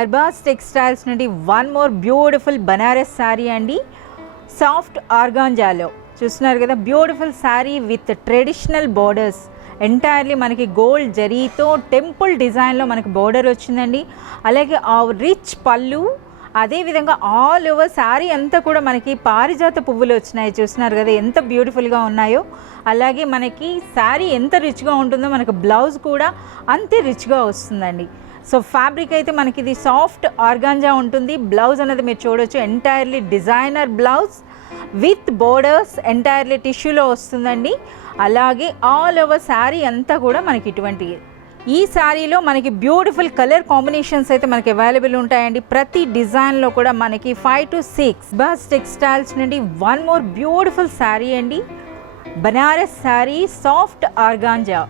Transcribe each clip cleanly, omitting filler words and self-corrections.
Arbaz Textiles నుండి one more beautiful Banaras sari అండి. Soft ఆర్గాంజాలో చూస్తున్నారు కదా, beautiful sari with traditional borders. Entirely మనకి గోల్డ్ జరీతో టెంపుల్ డిజైన్లో మనకి బోర్డర్ వచ్చిందండి. అలాగే ఆ రిచ్ పళ్ళు, అదేవిధంగా ఆల్ ఓవర్ శారీ అంతా కూడా మనకి పారిజాత పువ్వులు వచ్చినాయి. చూస్తున్నారు కదా ఎంత బ్యూటిఫుల్గా ఉన్నాయో. అలాగే మనకి శారీ ఎంత రిచ్గా ఉంటుందో మనకి బ్లౌజ్ కూడా అంతే రిచ్గా వస్తుందండి. సో ఫ్యాబ్రిక్ అయితే మనకి ఇది సాఫ్ట్ ఆర్గాంజా ఉంటుంది. బ్లౌజ్ అనేది మీరు చూడొచ్చు, entirely designer blouse with borders, entirely టిష్యూలో వస్తుందండి. అలాగే ఆల్ ఓవర్ శారీ అంతా కూడా మనకి ఇటువంటి ఈ శారీలో మనకి బ్యూటిఫుల్ కలర్ కాంబినేషన్స్ అయితే మనకి అవైలబుల్ ఉంటాయండి. ప్రతి డిజైన్లో కూడా మనకి 5 to 6 బాస్ టెక్స్టైల్స్ నుండి వన్ మోర్ బ్యూటిఫుల్ శారీ అండి. Banaras sari soft organza.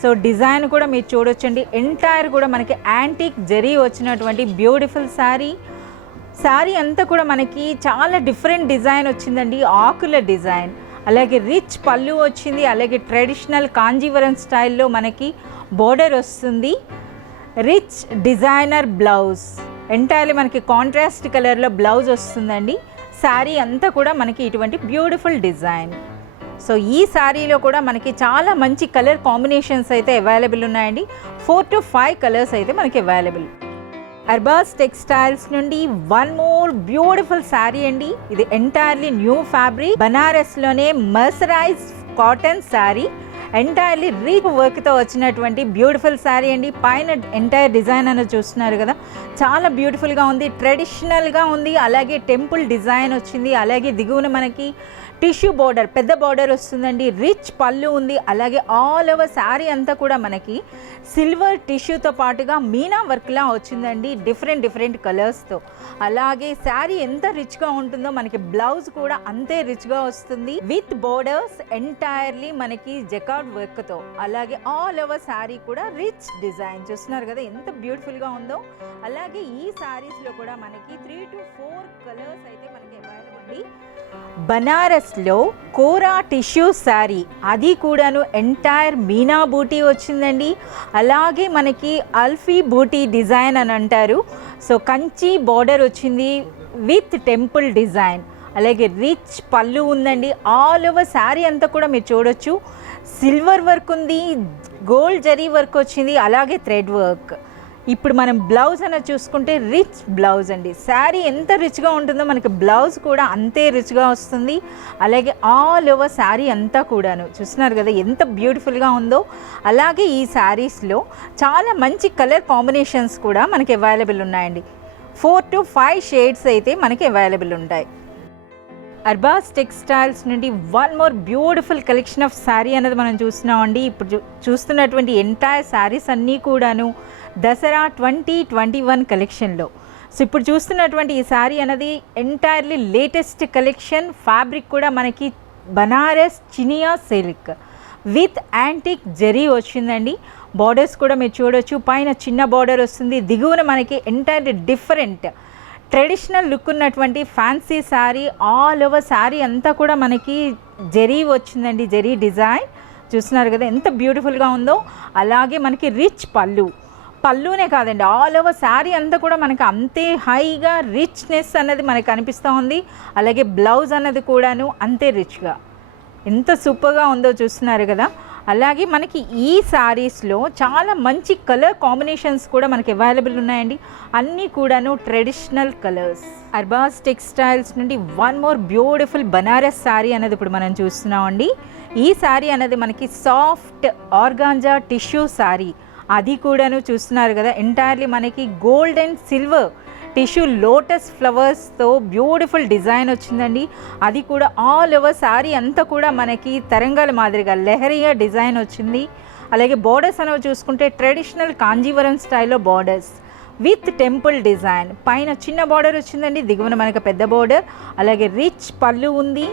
So design కూడా మీరు చూడొచ్చండి, ఎంటైర్ కూడా మనకి యాంటిక్ జరీ వచ్చినటువంటి బ్యూటిఫుల్ శారీ. శారీ అంతా కూడా మనకి చాలా డిఫరెంట్ డిజైన్ వచ్చిందండి, ఆకుల డిజైన్. అలాగే రిచ్ పళ్ళు వచ్చింది. అలాగే ట్రెడిషనల్ కాంజీవరం స్టైల్లో మనకి బోర్డర్ వస్తుంది. రిచ్ డిజైనర్ బ్లౌజ్, ఎంటైర్లీ మనకి కాంట్రాస్ట్ కలర్లో బ్లౌజ్ వస్తుందండి. శారీ అంతా కూడా మనకి ఇటువంటి బ్యూటిఫుల్ డిజైన్. సో ఈ శారీలో కూడా మనకి చాలా మంచి కలర్ కాంబినేషన్స్ అయితే అవైలబుల్ ఉన్నాయండి. 4 to 5 కలర్స్ అయితే మనకి అవైలబుల్. అర్బాస్ టెక్స్టైల్స్ నుండి వన్ మోర్ బ్యూటిఫుల్ శారీ అండి. ఇది ఎంటైర్లీ న్యూ ఫ్యాబ్రిక్, బనారస్లోనే mercerise cotton sari. Entirely rich వర్క్తో వచ్చినటువంటి బ్యూటిఫుల్ శారీ అండి. పైన ఎంటైర్ డిజైన్ అనేది చూస్తున్నారు కదా, చాలా బ్యూటిఫుల్గా ఉంది, ట్రెడిషనల్గా ఉంది. అలాగే టెంపుల్ డిజైన్ వచ్చింది. అలాగే దిగువన మనకి టిష్యూ బోర్డర్, పెద్ద బోర్డర్ వస్తుందండి. రిచ్ పళ్ళు ఉంది. అలాగే ఆల్ ఓవర్ శారీ అంతా కూడా మనకి సిల్వర్ టిష్యూతో పాటుగా మీనా వర్క్లా వచ్చిందండి, డిఫరెంట్ కలర్స్తో. అలాగే శారీ ఎంత రిచ్గా ఉంటుందో మనకి బ్లౌజ్ కూడా అంతే రిచ్గా వస్తుంది విత్ బోర్డర్స్, ఎంటైర్లీ మనకి జకార్డ్ వర్క్తో. అలాగే ఆల్ ఓవర్ శారీ కూడా రిచ్ డిజైన్. చూస్తున్నారు కదా ఎంత బ్యూటిఫుల్గా ఉందో. అలాగే ఈ శారీస్లో కూడా మనకి 3 to 4 కలర్స్ అయితే మనకి అవైలబుల్ అండి. బనారస్లో కోరా టిష్యూ శారీ, అది కూడాను ఎంటైర్ మీనా బూటీ వచ్చిందండి. అలాగే మనకి అల్ఫీ బూటీ డిజైన్ అని అంటారు. సో కంచి బోర్డర్ వచ్చింది విత్ టెంపుల్ డిజైన్. అలాగే రిచ్ పళ్ళు ఉందండి. ఆల్ ఓవర్ శారీ అంతా కూడా మీరు చూడొచ్చు, సిల్వర్ వర్క్ ఉంది, గోల్డ్ జరీ వర్క్ వచ్చింది, అలాగే థ్రెడ్ వర్క్. ఇప్పుడు మనం బ్లౌజ్ అనేది చూసుకుంటే రిచ్ బ్లౌజ్ అండి. శారీ ఎంత రిచ్గా ఉంటుందో మనకి బ్లౌజ్ కూడా అంతే రిచ్గా వస్తుంది. అలాగే ఆల్ ఓవర్ శారీ అంతా కూడాను చూస్తున్నారు కదా ఎంత బ్యూటిఫుల్గా ఉందో. అలాగే ఈ శారీస్లో చాలా మంచి కలర్ కాంబినేషన్స్ కూడా మనకి అవైలబుల్ ఉన్నాయండి. 4 to 5 షేడ్స్ అయితే మనకి అవైలబుల్ ఉంటాయి. అర్బాస్ టెక్స్టైల్స్ నుండి one more beautiful collection of sari అనేది మనం చూస్తున్నామండి. ఇప్పుడు చూస్తున్నటువంటి ఎంటైర్ శారీస్ అన్నీ కూడాను దసరా 2021 కలెక్షన్లో. సో ఇప్పుడు చూస్తున్నటువంటి ఈ శారీ అనేది ఎంటైర్లీ లేటెస్ట్ కలెక్షన్. ఫ్యాబ్రిక్ కూడా మనకి Banaras Chiniya silk with antique zari వచ్చిందండి. బార్డర్స్ కూడా మీరు చూడొచ్చు, పైన చిన్న బార్డర్ వస్తుంది, దిగువన మనకి ఎంటైర్లీ డిఫరెంట్ ట్రెడిషనల్ లుక్ ఉన్నటువంటి fancy sari. All over sari అంతా కూడా మనకి జరీ వచ్చిందండి, జరీ డిజైన్. చూస్తున్నారు కదా ఎంత బ్యూటిఫుల్గా ఉందో. అలాగే మనకి రిచ్ పళ్ళునే కాదండి, ఆల్ ఓవర్ శారీ అంతా కూడా మనకి అంతే హైగా రిచ్నెస్ అనేది మనకి కనిపిస్తూ ఉంది. అలాగే బ్లౌజ్ అన్నది కూడాను అంతే రిచ్గా, ఎంత సూపర్గా ఉందో చూస్తున్నారు కదా. అలాగే మనకి ఈ శారీస్లో చాలా మంచి కలర్ కాంబినేషన్స్ కూడా మనకి అవైలబుల్ ఉన్నాయండి. అన్నీ కూడాను ట్రెడిషనల్ కలర్స్. అర్బాస్ టెక్స్టైల్స్ నుండి one more beautiful Banaras sari అనేది ఇప్పుడు మనం చూస్తున్నామండి. ఈ శారీ అనేది మనకి సాఫ్ట్ ఆర్గాంజా టిష్యూ శారీ, అది కూడాను చూస్తున్నారు కదా ఎంటైర్లీ మనకి gold and silver tissue lotus ఫ్లవర్స్తో బ్యూటిఫుల్ డిజైన్ వచ్చిందండి. అది కూడా ఆల్ ఓవర్ శారీ అంతా కూడా మనకి తరంగాల మాదిరిగా లెహరియా డిజైన్ వచ్చింది. అలాగే బోర్డర్స్ అనేవి చూసుకుంటే ట్రెడిషనల్ కాంజీవరం స్టైల్లో బోర్డర్స్ విత్ టెంపుల్ డిజైన్. పైన చిన్న బార్డర్ వచ్చిందండి, దిగువన మనకి పెద్ద బార్డర్. అలాగే రిచ్ పళ్ళు ఉంది.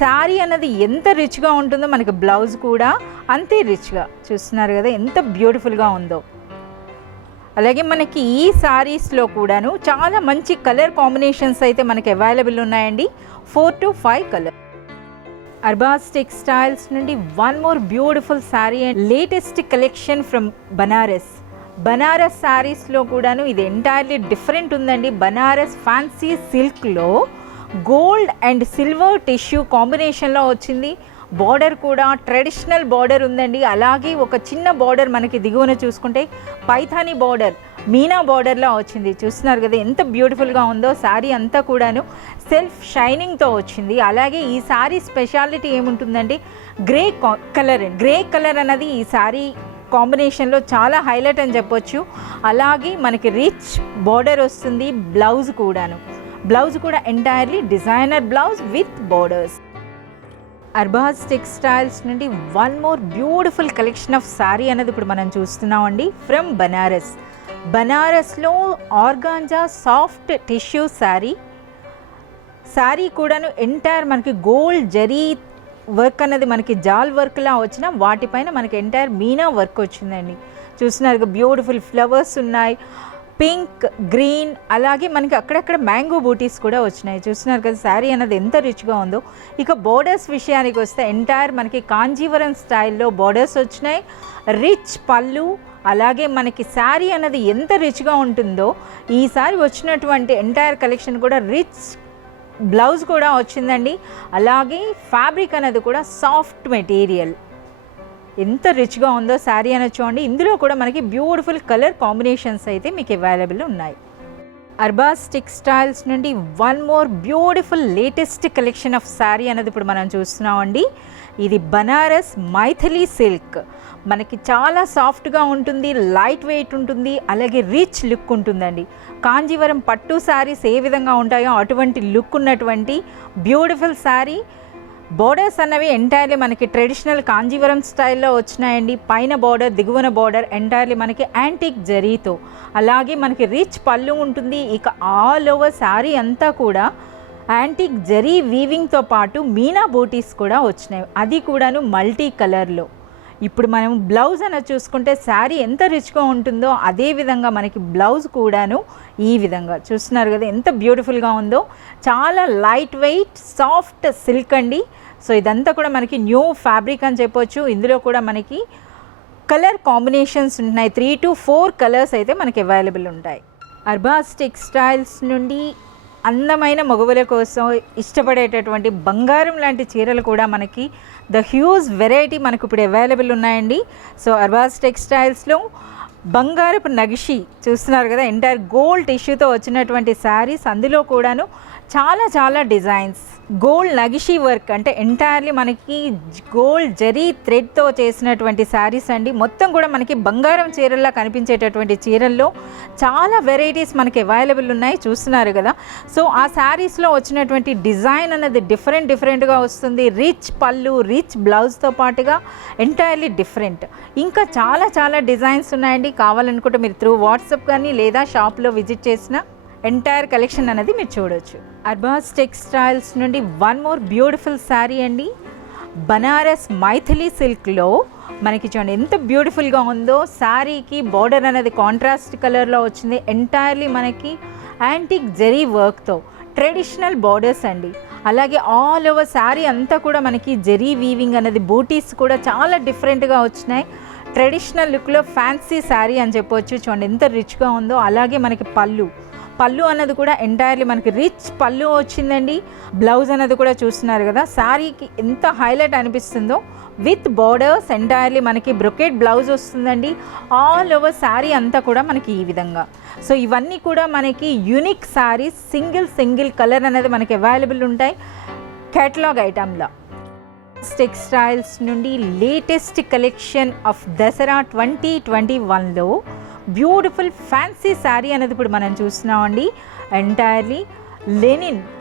శారీ అన్నది ఎంత రిచ్గా ఉంటుందో మనకి బ్లౌజ్ కూడా అంతే రిచ్గా. చూస్తున్నారు కదా ఎంత బ్యూటిఫుల్గా ఉందో. అలాగే మనకి ఈ శారీస్లో కూడాను చాలా మంచి కలర్ కాంబినేషన్స్ అయితే మనకి అవైలబుల్ ఉన్నాయండి. 4 to 5 కలర్. అర్బాస్ టెక్స్టైల్స్ నుండి one more beautiful sari and latest collection from Banaras. Banaras శారీస్లో కూడాను ఇది ఎంటైర్లీ డిఫరెంట్ ఉందండి. బనారస్ ఫ్యాన్సీ సిల్క్లో గోల్డ్ అండ్ సిల్వర్ టిష్యూ కాంబినేషన్లో వచ్చింది. బార్డర్ కూడా ట్రెడిషనల్ బార్డర్ ఉందండి. అలాగే ఒక చిన్న బార్డర్ మనకి దిగువన చూసుకుంటే పైథానీ బార్డర్, మీనా బార్డర్లో వచ్చింది. చూస్తున్నారు కదా ఎంత బ్యూటిఫుల్గా ఉందో. శారీ అంతా కూడాను సెల్ఫ్ షైనింగ్తో వచ్చింది. అలాగే ఈ శారీ స్పెషాలిటీ ఏముంటుందంటే గ్రే కలర్ అన్నది ఈ శారీ కాంబినేషన్లో చాలా హైలైట్ అని చెప్పొచ్చు. అలాగే మనకి రిచ్ బార్డర్ వస్తుంది. బ్లౌజ్ కూడా entirely designer blouse with borders. Arbaz Textiles నుండి one more beautiful collection of sari అనేది ఇప్పుడు మనం చూస్తున్నామండి. ఫ్రమ్ బనారస్లో ఆర్గాంజా సాఫ్ట్ టిష్యూ శారీ కూడాను ఎంటైర్ మనకి గోల్డ్ జరీ వర్క్ అన్నది మనకి జాల్ వర్క్లా వచ్చిన వాటిపైన మనకి ఎంటైర్ మీనా వర్క్ వచ్చిందండి. చూస్తున్నారు బ్యూటిఫుల్ ఫ్లవర్స్ ఉన్నాయి, పింక్, గ్రీన్, అలాగే మనకి అక్కడక్కడ మ్యాంగో బూటీస్ కూడా వచ్చినాయి. చూస్తున్నారు కదా శారీ అన్నది ఎంత రిచ్గా ఉందో. ఇక బోర్డర్స్ విషయానికి వస్తే ఎంటైర్ మనకి కాంజీవరం స్టైల్లో బోర్డర్స్ వచ్చినాయి. రిచ్ పళ్ళు, అలాగే మనకి శారీ అన్నది ఎంత రిచ్గా ఉంటుందో ఈసారి వచ్చినటువంటి ఎంటైర్ కలెక్షన్ కూడా రిచ్ బ్లౌజ్ కూడా వచ్చిందండి. అలాగే ఫ్యాబ్రిక్ అనేది కూడా సాఫ్ట్ మెటీరియల్, ఎంత రిచ్గా ఉందో శారీ అనేది చూడండి. ఇందులో కూడా మనకి బ్యూటిఫుల్ కలర్ కాంబినేషన్స్ అయితే మీకు అవైలబుల్ ఉన్నాయి. అర్బాజ్ టెక్స్టైల్స్ నుండి one more beautiful latest collection of sari అనేది ఇప్పుడు మనం చూస్తున్నామండి. ఇది బనారస్ మైథిలీ సిల్క్. మనకి చాలా సాఫ్ట్గా ఉంటుంది, లైట్ వెయిట్ ఉంటుంది, అలాగే రిచ్ లుక్ ఉంటుందండి. కాంజీవరం పట్టు శారీస్ ఏ విధంగా ఉంటాయో అటువంటి లుక్ ఉన్నటువంటి బ్యూటిఫుల్ శారీ. బోర్డర్స్ అన్నవి ఎంటైర్లీ మనకి ట్రెడిషనల్ కాంజీవరం స్టైల్లో వచ్చినాయండి. పైన బార్డర్, దిగువన బార్డర్ ఎంటైర్లీ మనకి యాంటిక్ జరీతో, అలాగే మనకి రిచ్ పళ్ళు ఉంటుంది. ఇక ఆల్ ఓవర్ శారీ అంతా కూడా యాంటిక్ జరీ వీవింగ్తో పాటు మీనా బూటీస్ కూడా వచ్చినాయి, అది కూడాను మల్టీ కలర్లో. ఇప్పుడు మనం బ్లౌజ్ అని చూసుకుంటే శారీ ఎంత రిచ్గా ఉంటుందో అదే విధంగా మనకి బ్లౌజ్ కూడాను ఈ విధంగా చూస్తున్నారు కదా ఎంత బ్యూటిఫుల్గా ఉందో. చాలా లైట్ వెయిట్ సాఫ్ట్ సిల్క్ అండి. సో ఇదంతా కూడా మనకి న్యూ ఫ్యాబ్రిక్ అని చెప్పొచ్చు. ఇందులో కూడా మనకి కలర్ కాంబినేషన్స్ ఉన్నాయి. 3 to 4 కలర్స్ అయితే మనకి అవైలబుల్ ఉంటాయి. అర్బాజ్ టెక్స్టైల్స్ నుండి అందమైన మగవుల కోసం ఇష్టపడేటటువంటి బంగారం లాంటి చీరలు కూడా మనకి ద హ్యూజ్ వెరైటీ మనకు ఇప్పుడు అవైలబుల్ ఉన్నాయండి. సో అర్బాజ్ టెక్స్టైల్స్లో బంగారపు నగిషి చూస్తున్నారు కదా, ఎంటైర్ గోల్డ్ టిష్యూతో వచ్చినటువంటి శారీస్. అందులో కూడాను చాలా డిజైన్స్, గోల్డ్ నగిషి వర్క్ అంటే ఎంటైర్లీ మనకి గోల్డ్ జరీ థ్రెడ్తో చేసినటువంటి శారీస్ అండి. మొత్తం కూడా మనకి బంగారం చీరల్లా కనిపించేటటువంటి చీరల్లో చాలా వెరైటీస్ మనకి అవైలబుల్ ఉన్నాయి, చూస్తున్నారు కదా. సో ఆ శారీస్లో వచ్చినటువంటి డిజైన్ అనేది డిఫరెంట్గా వస్తుంది. రిచ్ పళ్ళు, రిచ్ బ్లౌజ్తో పాటుగా ఎంటైర్లీ డిఫరెంట్. ఇంకా చాలా డిజైన్స్ ఉన్నాయండి. కావాలనుకుంటే మీరు త్రూ వాట్సాప్ కానీ లేదా షాప్లో విజిట్ చేసిన ఎంటైర్ కలెక్షన్ అనేది మీరు చూడొచ్చు. అర్బాజ్ టెక్స్టైల్స్ నుండి వన్ మోర్ బ్యూటిఫుల్ శారీ అండి. బనారస్ మైథిలీ సిల్క్లో మనకి చూడండి ఎంత బ్యూటిఫుల్గా ఉందో. శారీకి బార్డర్ అనేది కాంట్రాస్ట్ కలర్లో వచ్చింది. ఎంటైర్లీ మనకి యాంటిక్ జరీ వర్క్తో ట్రెడిషనల్ బార్డర్స్ అండి. అలాగే ఆల్ ఓవర్ శారీ అంతా కూడా మనకి జరీ వీవింగ్ అనేది బూటీస్ కూడా చాలా డిఫరెంట్గా వచ్చినాయి. ట్రెడిషనల్ లుక్లో ఫ్యాన్సీ శారీ అని చెప్పొచ్చు. చూడండి ఎంత రిచ్గా ఉందో. అలాగే మనకి పళ్ళు అన్నది కూడా ఎంటైర్లీ మనకి రిచ్ పళ్ళు వచ్చిందండి. బ్లౌజ్ అన్నది కూడా చూస్తున్నారు కదా, శారీకి ఎంత హైలైట్ అనిపిస్తుందో. విత్ బార్డర్స్ ఎంటైర్లీ మనకి బ్రొకెట్ బ్లౌజ్ వస్తుందండి. ఆల్ ఓవర్ శారీ అంతా కూడా మనకి ఈ విధంగా. సో ఇవన్నీ కూడా మనకి యూనిక్ శారీస్, సింగిల్ కలర్ అనేది మనకి అవైలబుల్ ఉంటాయి కేటలాగ్ ఐటమ్లా. టెక్స్టైల్స్ నుండి లేటెస్ట్ కలెక్షన్ ఆఫ్ దసరా 2021లో బ్యూటిఫుల్ ఫ్యాన్సీ శారీ అనేది ఇప్పుడు మనం చూస్తున్నామండి. Entirely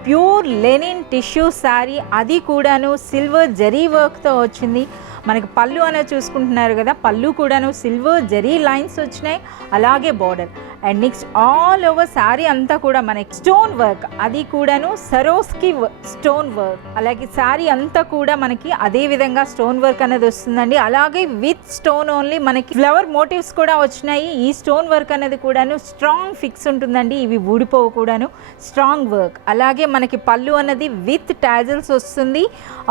pure linen tissue sari, అది కూడాను సిల్వర్ జరీ వర్క్తో వచ్చింది. మనకి పళ్ళు అనేది చూసుకుంటున్నారు కదా, పళ్ళు కూడాను సిల్వర్ జరీ లైన్స్ వచ్చినాయి. అలాగే border and next all over sari అంతా కూడా మనకి స్టోన్ వర్క్, అది కూడాను సరోస్కి స్టోన్ వర్క్. అలాగే శారీ అంతా కూడా మనకి అదే విధంగా స్టోన్ వర్క్ అనేది వస్తుందండి. అలాగే విత్ స్టోన్ ఓన్లీ మనకి ఫ్లవర్ మోటివ్స్ కూడా వచ్చినాయి. ఈ స్టోన్ వర్క్ అనేది కూడాను స్ట్రాంగ్ ఫిక్స్ ఉంటుందండి, ఇవి ఊడిపోవు కూడాను, స్ట్రాంగ్ వర్క్. అలాగే మనకి పళ్ళు అనేది విత్ టాజిల్స్ వస్తుంది.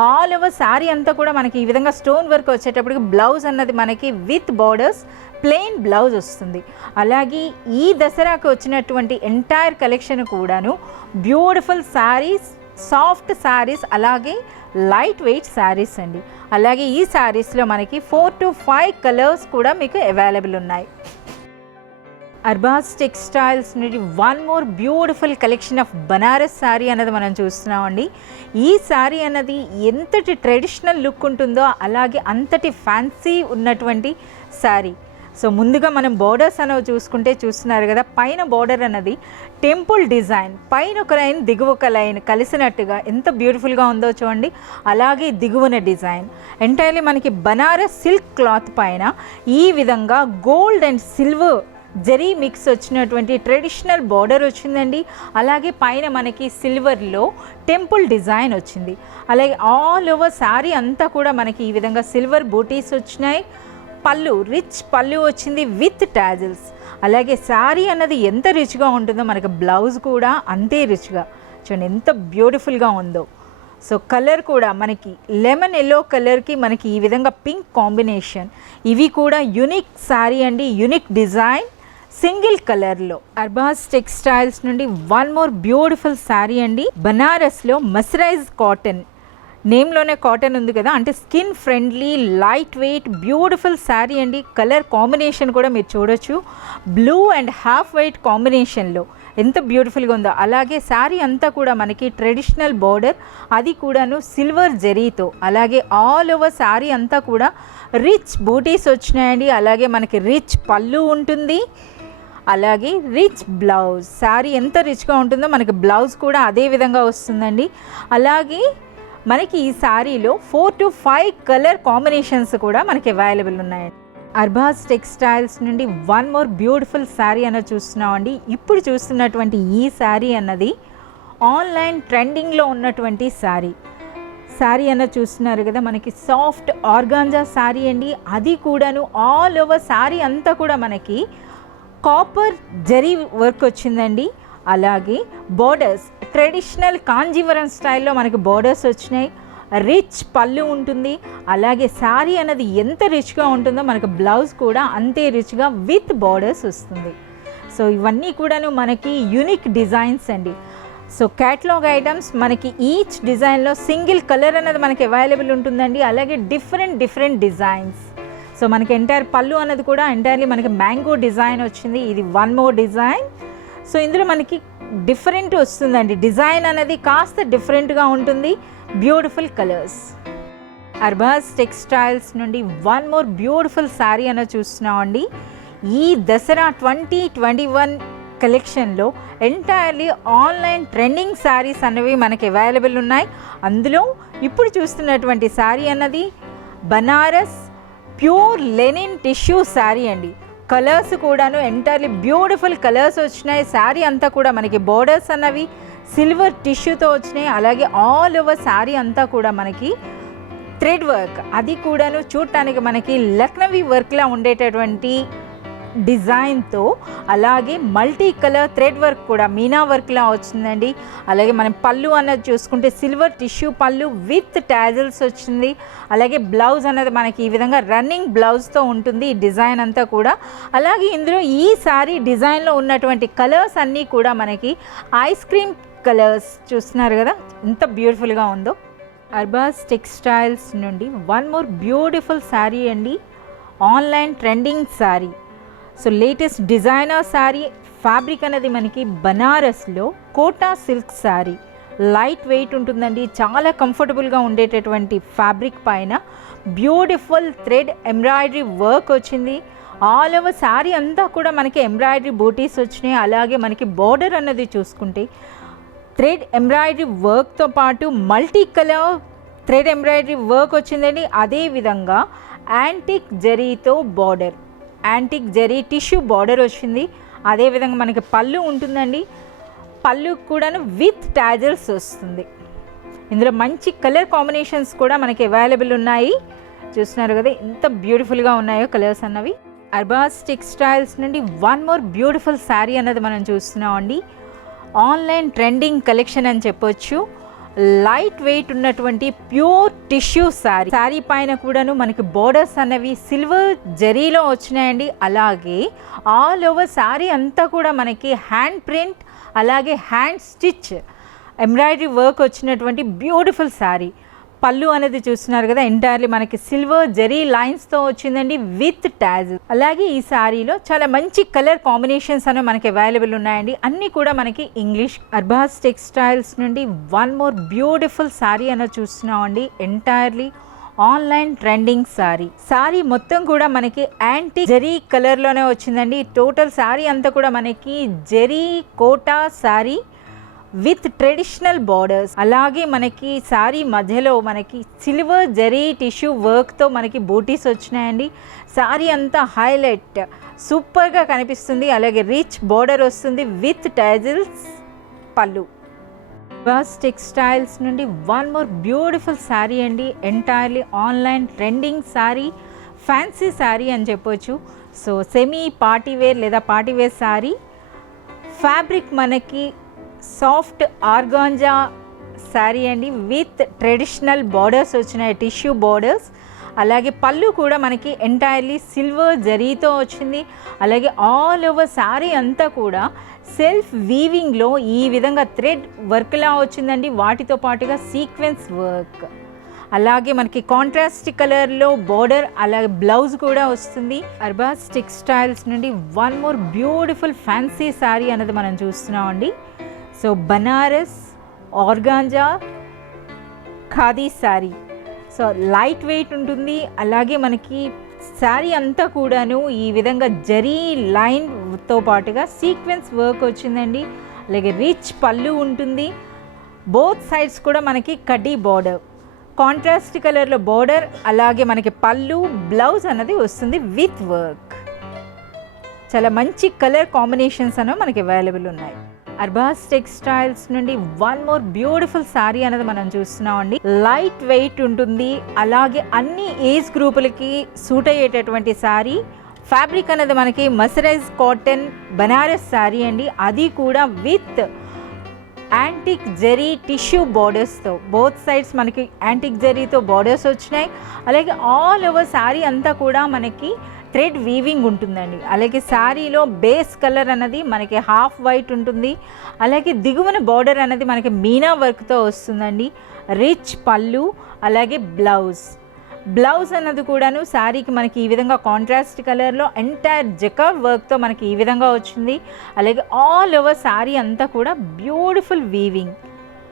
ఆల్ ఓవర్ శారీ అంతా కూడా మనకి ఈ విధంగా స్టోన్ స్టోన్ వర్క్ వచ్చేటప్పటికి బ్లౌజ్ అన్నది మనకి విత్ బార్డర్స్ ప్లెయిన్ బ్లౌజ్ వస్తుంది. అలాగే ఈ దసరాకి వచ్చినటువంటి ఎంటైర్ కలెక్షన్ కూడాను బ్యూటిఫుల్ శారీస్, సాఫ్ట్ శారీస్, అలాగే లైట్ వెయిట్ శారీస్ అండి. అలాగే ఈ శారీస్లో మనకి 4 to 5 కలర్స్ కూడా మీకు అవైలబుల్ ఉన్నాయి. అర్బాస్ టెక్స్టైల్స్ నుండి one more beautiful collection of Banaras sari అన్నది మనం చూస్తున్నామండి. ఈ శారీ అన్నది ఎంతటి ట్రెడిషనల్ లుక్ ఉంటుందో అలాగే అంతటి ఫ్యాన్సీ ఉన్నటువంటి శారీ. సో ముందుగా మనం బోర్డర్స్ అనేవి చూస్తున్నారు కదా, పైన బోర్డర్ అన్నది టెంపుల్ డిజైన్, పైన ఒక లైన్ దిగువ ఒక లైన్ కలిసినట్టుగా ఎంత బ్యూటిఫుల్గా ఉందో చూడండి. అలాగే దిగువన డిజైన్ ఎంటైర్లీ మనకి బనారస్ సిల్క్ క్లాత్ పైన ఈ విధంగా gold and silver zari mix వచ్చినటువంటి ట్రెడిషనల్ బార్డర్ వచ్చిందండి. అలాగే పైన మనకి సిల్వర్లో టెంపుల్ డిజైన్ వచ్చింది. అలాగే ఆల్ ఓవర్ శారీ అంతా కూడా మనకి ఈ విధంగా సిల్వర్ బూటీస్ వచ్చినాయి. పళ్ళు రిచ్ పళ్ళు వచ్చింది విత్ టాజిల్స్. అలాగే శారీ అన్నది ఎంత రిచ్గా ఉంటుందో మనకి బ్లౌజ్ కూడా అంతే రిచ్గా చూడండి ఎంత బ్యూటిఫుల్గా ఉందో. సో కలర్ కూడా మనకి లెమన్ ఎల్లో కలర్కి మనకి ఈ విధంగా పింక్ కాంబినేషన్. ఇవి కూడా యూనిక్ శారీ అండి, యూనిక్ డిజైన్ సింగిల్ కలర్లో. అర్బాస్ టెక్స్టైల్స్ నుండి వన్ మోర్ బ్యూటిఫుల్ శారీ అండి. బనారస్లో మస్రైజ్ కాటన్, నేమ్లోనే కాటన్ ఉంది కదా, అంటే skin friendly light weight beautiful sari అండి. కలర్ కాంబినేషన్ కూడా మీరు చూడొచ్చు, బ్లూ అండ్ హాఫ్ వైట్ కాంబినేషన్లో ఎంత బ్యూటిఫుల్గా ఉందో. అలాగే శారీ అంతా కూడా మనకి ట్రెడిషనల్ బార్డర్, అది కూడాను సిల్వర్ జరీతో. అలాగే ఆల్ ఓవర్ శారీ అంతా కూడా రిచ్ బూటీస్ వచ్చినాయండి. అలాగే మనకి రిచ్ పళ్ళు ఉంటుంది, అలాగే రిచ్ బ్లౌజ్. శారీ ఎంత రిచ్గా ఉంటుందో మనకి బ్లౌజ్ కూడా అదే విధంగా వస్తుందండి. అలాగే మనకి ఈ శారీలో 4 to 5 కలర్ కాంబినేషన్స్ కూడా మనకి అవైలబుల్ ఉన్నాయండి. అర్బాస్ టెక్స్టైల్స్ నుండి వన్ మోర్ బ్యూటిఫుల్ శారీ అన్నది చూస్తున్నామండి. ఇప్పుడు చూస్తున్నటువంటి ఈ శారీ అన్నది ఆన్లైన్ ట్రెండింగ్లో ఉన్నటువంటి శారీ అన్నది చూస్తున్నారు కదా, మనకి సాఫ్ట్ ఆర్గాంజా శారీ అండి. అది కూడాను ఆల్ ఓవర్ శారీ అంతా కూడా మనకి కాపర్ జరీ వర్క్ వచ్చిందండి. అలాగే బోర్డర్స్ ట్రెడిషనల్ కాంజీవరం స్టైల్లో మనకి బోర్డర్స్ వచ్చినాయి. రిచ్ పళ్ళు ఉంటుంది. అలాగే శారీ అనేది ఎంత రిచ్గా ఉంటుందో మనకి బ్లౌజ్ కూడా అంతే రిచ్గా విత్ బోర్డర్స్ వస్తుంది. సో ఇవన్నీ కూడాను మనకి యూనిక్ డిజైన్స్ అండి. సో క్యాటలాగ్ ఐటమ్స్ మనకి ఈచ్ డిజైన్లో సింగిల్ కలర్ అనేది మనకి అవైలబుల్ ఉంటుందండి. అలాగే డిఫరెంట్ డిజైన్స్. సో మనకి ఎంటైర్ పళ్ళు అన్నది కూడా ఎంటైర్లీ మనకి మ్యాంగో డిజైన్ వచ్చింది. ఇది వన్ మోర్ డిజైన్. సో ఇందులో మనకి డిఫరెంట్ వస్తుందండి, డిజైన్ అనేది కాస్త డిఫరెంట్గా ఉంటుంది. Beautiful colours. అర్బాస్ టెక్స్టైల్స్ నుండి వన్ మోర్ బ్యూటిఫుల్ శారీ అనేది చూస్తున్నామండి. ఈ దసరా 2021 కలెక్షన్లో ఎంటైర్లీ ఆన్లైన్ ట్రెండింగ్ శారీస్ అనేవి మనకి అవైలబుల్ ఉన్నాయి. అందులో ఇప్పుడు చూస్తున్నటువంటి శారీ అన్నది Banaras pure linen tissue sari అండి. కలర్స్ కూడాను ఎంటైర్లీ బ్యూటిఫుల్ కలర్స్ వచ్చినాయి. శారీ అంతా కూడా మనకి బోర్డర్స్ అన్నవి సిల్వర్ టిష్యూతో వచ్చినాయి. అలాగే ఆల్ ఓవర్ శారీ అంతా కూడా మనకి థ్రెడ్ వర్క్, అది కూడాను చూడటానికి మనకి లక్నవీ వర్క్లా ఉండేటటువంటి డిజైన్తో, అలాగే మల్టీ కలర్ థ్రెడ్ వర్క్ కూడా మీనా వర్క్లా వచ్చిందండి. అలాగే మనం పళ్ళు అన్నది చూసుకుంటే సిల్వర్ టిష్యూ పళ్ళు విత్ టాజిల్స్ వచ్చింది. అలాగే బ్లౌజ్ అన్నది మనకి ఈ విధంగా రన్నింగ్ బ్లౌజ్తో ఉంటుంది ఈ డిజైన్ అంతా కూడా. అలాగే ఇందులో ఈ శారీ డిజైన్లో ఉన్నటువంటి కలర్స్ అన్నీ కూడా మనకి ఐస్ క్రీమ్ కలర్స్ చూస్తున్నారు కదా ఎంత బ్యూటిఫుల్గా ఉందో. అర్బాస్ టెక్స్టైల్స్ నుండి వన్ మోర్ బ్యూటిఫుల్ శారీ అండి, online trending sari. So latest designer sari. Fabric అనేది మనకి బనారస్లో Kota silk sari, light weight ఉంటుందండి, చాలా కంఫర్టబుల్గా ఉండేటటువంటి ఫ్యాబ్రిక్ పైన బ్యూటిఫుల్ థ్రెడ్ ఎంబ్రాయిడరీ వర్క్ వచ్చింది. ఆల్ ఓవర్ శారీ అంతా కూడా మనకి ఎంబ్రాయిడరీ బూటీస్ వచ్చినాయి. అలాగే మనకి బార్డర్ అన్నది చూసుకుంటే థ్రెడ్ ఎంబ్రాయిడరీ వర్క్తో పాటు multi colour thread embroidery work వచ్చిందండి. అదేవిధంగా యాంటిక్ జరీతో border, antique zari tissue border వచ్చింది. అదేవిధంగా మనకి పళ్ళు ఉంటుందండి, పళ్ళు కూడాను విత్ టాజిల్స్ వస్తుంది. ఇందులో మంచి కలర్ కాంబినేషన్స్ కూడా మనకి అవైలబుల్ ఉన్నాయి. చూస్తున్నారు కదా ఎంత బ్యూటిఫుల్గా ఉన్నాయో కలర్స్ అన్నవి. అర్బాస్ టెక్స్టైల్స్ నుండి వన్ మోర్ బ్యూటిఫుల్ శారీ అన్నది మనం చూస్తున్నామండి. ఆన్లైన్ ట్రెండింగ్ కలెక్షన్ అని చెప్పొచ్చు. లైట్ వెయిట్ ఉన్నటువంటి ప్యూర్ టిష్యూ శారీ. శారీ పైన కూడాను మనకి బోర్డర్స్ అనేవి సిల్వర్ జరీలో వచ్చినాయండి. అలాగే ఆల్ ఓవర్ శారీ అంతా కూడా మనకి హ్యాండ్ ప్రింట్ అలాగే హ్యాండ్ స్టిచ్ ఎంబ్రాయిడరీ వర్క్ వచ్చినటువంటి బ్యూటిఫుల్ శారీ. పళ్ళు అనేది చూస్తున్నారు కదా, ఎంటైర్లీ మనకి సిల్వర్ జరీ లైన్స్తో వచ్చిందండి విత్ ట్యాజ్. అలాగే ఈ శారీలో చాలా మంచి కలర్ కాంబినేషన్స్ అనేవి మనకి అవైలబుల్ ఉన్నాయండి. అన్నీ కూడా మనకి ఇంగ్లీష్. అర్బాస్ టెక్స్టైల్స్ నుండి వన్ మోర్ బ్యూటిఫుల్ శారీ అనేది చూస్తున్నామండి. ఎంటైర్లీ ఆన్లైన్ ట్రెండింగ్ శారీ మొత్తం కూడా మనకి యాంటీ జరీ కలర్లోనే వచ్చిందండి. టోటల్ శారీ అంతా కూడా మనకి zari Kota sari with traditional borders. అలాగే మనకి శారీ మధ్యలో మనకి సిల్వర్ జరీ టిష్యూ వర్క్తో మనకి బూటీస్ వచ్చినాయండి. శారీ అంతా హైలైట్ సూపర్గా కనిపిస్తుంది. అలాగే రిచ్ బార్డర్ వస్తుంది విత్ టైజిల్స్ పళ్ళు. బాస్ టెక్స్టైల్స్ నుండి వన్ మోర్ బ్యూటిఫుల్ శారీ అండి. Entirely online trending sari, fancy sari అని చెప్పొచ్చు. సో సెమీ పార్టీవేర్ లేదా పార్టీవేర్ శారీ. ఫ్యాబ్రిక్ మనకి సాఫ్ట్ ఆర్గాంజా శారీ అండి విత్ ట్రెడిషనల్ బార్డర్స్ వచ్చినాయి, టిష్యూ బార్డర్స్. అలాగే పళ్ళు కూడా మనకి ఎంటైర్లీ సిల్వర్ జరీతో వచ్చింది. అలాగే ఆల్ ఓవర్ శారీ అంతా కూడా సెల్ఫ్ వీవింగ్లో ఈ విధంగా థ్రెడ్ వర్క్లా వచ్చిందండి. వాటితో పాటుగా సీక్వెన్స్ వర్క్. అలాగే మనకి కాంట్రాస్ట్ కలర్లో బార్డర్, అలాగే బ్లౌజ్ కూడా వస్తుంది. అర్బాస్ టెక్స్టైల్స్ నుండి one more beautiful fancy sari అనేది మనం చూస్తున్నామండి. So Banaras organza khadi sari. So light weight ఉంటుంది. అలాగే మనకి శారీ అంతా కూడాను ఈ విధంగా జరీ లైన్తో పాటుగా సీక్వెన్స్ వర్క్ వచ్చిందండి. అలాగే రిచ్ పళ్ళు ఉంటుంది. బోత్ సైడ్స్ కూడా మనకి కడ్డీ బార్డర్, కాంట్రాస్ట్ కలర్లో బార్డర్, అలాగే మనకి పళ్ళు, బ్లౌజ్ అన్నది వస్తుంది విత్ వర్క్. చాలా మంచి కలర్ కాంబినేషన్స్ అనేవి మనకి అవైలబుల్ ఉన్నాయి. అర్బాస్ టెక్స్టైల్స్ నుండి వన్ మోర్ బ్యూటిఫుల్ శారీ అనేది మనం చూస్తున్నామండి. లైట్ వెయిట్ ఉంటుంది. అలాగే అన్ని ఏజ్ గ్రూపులకి సూట్ అయ్యేటటువంటి శారీ. ఫ్యాబ్రిక్ అనేది మనకి మసరైజ్ కాటన్ బనారస్ శారీ అండి. అది కూడా విత్ యాంటిక్ జరీ టిష్యూ బార్డర్స్తో. బోత్ సైడ్స్ మనకి యాంటిక్ జరీతో బార్డర్స్ వచ్చినాయి. అలాగే ఆల్ ఓవర్ శారీ అంతా కూడా మనకి థ్రెడ్ వీవింగ్ ఉంటుందండి. అలాగే శారీలో బేస్ కలర్ అన్నది మనకి హాఫ్ వైట్ ఉంటుంది. అలాగే దిగువన బార్డర్ అనేది మనకి మీనా వర్క్తో వస్తుందండి. రిచ్ పళ్ళు, అలాగే బ్లౌజ్ అన్నది కూడాను శారీకి మనకి ఈ విధంగా కాంట్రాస్ట్ కలర్లో ఎంటైర్ జకార్డ్ వర్క్తో మనకి ఈ విధంగా వచ్చింది. అలాగే ఆల్ ఓవర్ శారీ అంతా కూడా బ్యూటిఫుల్ వీవింగ్.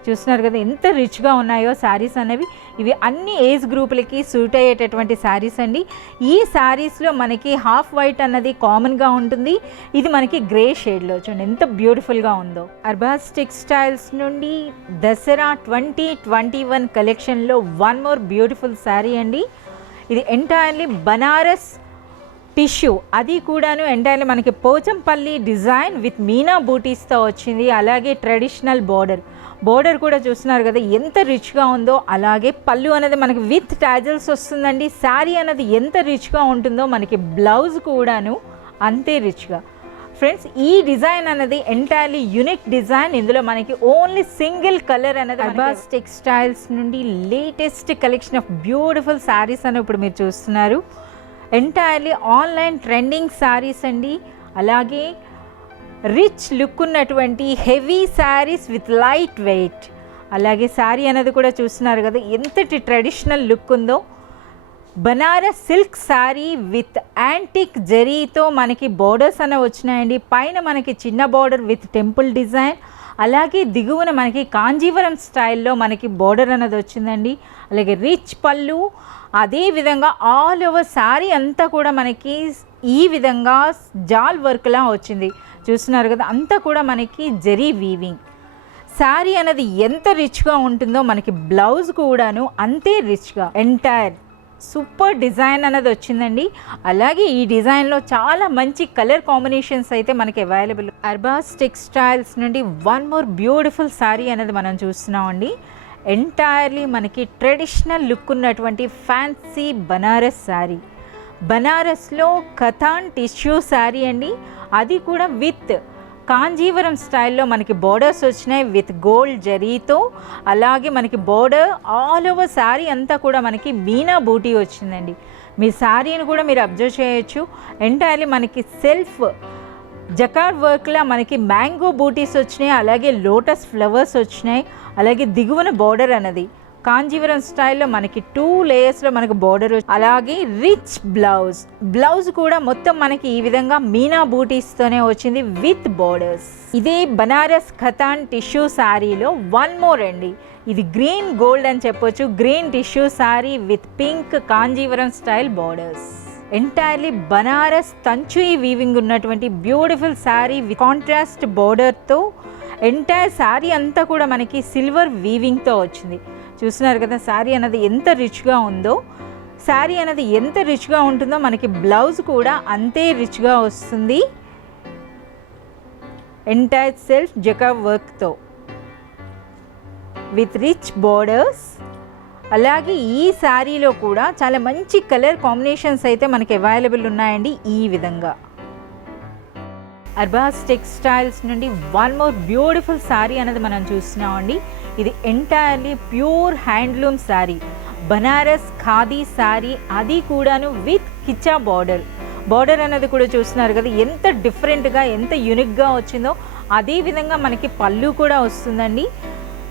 చూస్తున్నారు కదా ఎంత రిచ్గా ఉన్నాయో శారీస్ అనేవి. ఇవి అన్ని ఏజ్ గ్రూపులకి సూట్ అయ్యేటటువంటి శారీస్ అండి. ఈ శారీస్లో మనకి హాఫ్ వైట్ అన్నది కామన్గా ఉంటుంది. ఇది మనకి గ్రే షేడ్లో చూడండి ఎంత బ్యూటిఫుల్గా ఉందో. అర్బాస్ టెక్స్టైల్స్ నుండి దసరా 2021 కలెక్షన్లో వన్ మోర్ బ్యూటిఫుల్ శారీ అండి. ఇది ఎంటైర్లీ బనారస్ టిష్యూ, అది కూడాను ఎంటైర్లీ మనకి పోచంపల్లి డిజైన్ విత్ మీనా బూటీస్తో వచ్చింది. అలాగే ట్రెడిషనల్ బోర్డర్ కూడా చూస్తున్నారు కదా ఎంత రిచ్గా ఉందో. అలాగే పళ్ళు అనేది మనకి విత్ టాజల్స్ వస్తుందండి. శారీ అనేది ఎంత రిచ్గా ఉంటుందో మనకి బ్లౌజ్ కూడాను అంతే రిచ్గా. ఫ్రెండ్స్ ఈ డిజైన్ అనేది ఎంటైర్లీ యూనిక్ డిజైన్. ఇందులో మనకి ఓన్లీ సింగిల్ కలర్ అనేది. అర్బాస్ టెక్స్టైల్స్ నుండి latest collection of beautiful saris అని ఇప్పుడు మీరు చూస్తున్నారు. ఎంటైర్లీ ఆన్లైన్ ట్రెండింగ్ శారీస్ అండి. అలాగే రిచ్ లుక్ ఉన్నటువంటి heavy saris with light weight. అలాగే శారీ అనేది కూడా చూస్తున్నారు కదా ఎంతటి ట్రెడిషనల్ లుక్ ఉందో. Banaras silk sari with antique జరీతో మనకి బోర్డర్స్ అనేవి వచ్చినాయండి. పైన మనకి చిన్న బోర్డర్ విత్ టెంపుల్ డిజైన్. అలాగే దిగువన మనకి కాంజీవరం స్టైల్లో మనకి బోర్డర్ అనేది వచ్చిందండి. అలాగే రిచ్ పళ్ళు. అదేవిధంగా ఆల్ ఓవర్ శారీ అంతా కూడా మనకి ఈ విధంగా జాల్ వర్క్లా వచ్చింది. చూస్తున్నారు కదా అంతా కూడా మనకి జరీ వీవింగ్. శారీ అనేది ఎంత రిచ్గా ఉంటుందో మనకి బ్లౌజ్ కూడాను అంతే రిచ్గా ఎంటైర్ సూపర్ డిజైన్ అనేది వచ్చిందండి. అలాగే ఈ డిజైన్లో చాలా మంచి కలర్ కాంబినేషన్స్ అయితే మనకి అవైలబుల్. అర్బాస్ టెక్స్టైల్స్ నుండి వన్ మోర్ బ్యూటిఫుల్ శారీ అనేది మనం చూస్తున్నామండి. ఎంటైర్లీ మనకి ట్రెడిషనల్ లుక్ ఉన్నటువంటి ఫ్యాన్సీ బనారస్ శారీ. బనారస్లో కథాన్ టిష్యూ శారీ అండి. అది కూడా విత్ కాంజీవరం స్టైల్లో మనకి బోర్డర్స్ వచ్చినాయి విత్ గోల్డ్ జరీతో. అలాగే మనకి బోర్డర్ ఆల్ ఓవర్ శారీ అంతా కూడా మనకి మీనా బూటీ వచ్చిందండి. మీ శారీని కూడా మీరు అబ్జర్వ్ చేయొచ్చు. ఎంటైర్లీ మనకి సెల్ఫ్ జకార్డ్ వర్క్లా మనకి మ్యాంగో బూటీస్ వచ్చినాయి, అలాగే లోటస్ ఫ్లవర్స్ వచ్చినాయి. అలాగే దిగువన బోర్డర్ అన్నది కాంజీవరం స్టైల్లో మనకి 2 లేయర్స్లో మనకి బోర్డర్. అలాగే రిచ్ బ్లౌజ్ కూడా మొత్తం మనకి ఈ విధంగా మీనా బూటీస్తోనే వచ్చింది విత్ బోర్డర్స్. ఇదే బనారస్ ఖతాన్ టిష్యూ శారీలో 1 మోర్ అండి. ఇది గ్రీన్ గోల్డ్ అని చెప్పొచ్చు. Green tissue sari with pink Kanjeevaram style borders. Entirely Banaras tanchoi weaving ఉన్నటువంటి బ్యూటిఫుల్ శారీ విత్ కాంట్రాస్ట్ బోర్డర్తో. ఎంటైర్ శారీ అంతా కూడా మనకి సిల్వర్ వీవింగ్తో వచ్చింది. చూస్తున్నారు కదా శారీ అన్నది ఎంత రిచ్గా ఉందో. శారీ అనేది ఎంత రిచ్గా ఉంటుందో మనకి బ్లౌజ్ కూడా అంతే రిచ్గా వస్తుంది ఎంటైర్ సెల్ఫ్ జకార్డ్ వర్క్తో విత్ రిచ్ బోర్డర్స్. అలాగే ఈ శారీలో కూడా చాలా మంచి కలర్ కాంబినేషన్స్ అయితే మనకి అవైలబుల్ ఉన్నాయండి. ఈ విధంగా అర్బాస్ టెక్స్టైల్స్ నుండి 1 మోర్ బ్యూటిఫుల్ శారీ అనేది మనం చూస్తున్నామండి. ఇది entirely pure handloom sari, Banaras khadi sari, అది కూడాను విత్ కిచ్చా బోర్డర్ అనేది కూడా చూస్తున్నారు కదా ఎంత డిఫరెంట్గా ఎంత యూనిక్గా వచ్చిందో. అదే విధంగా మనకి పళ్ళు కూడా వస్తుందండి.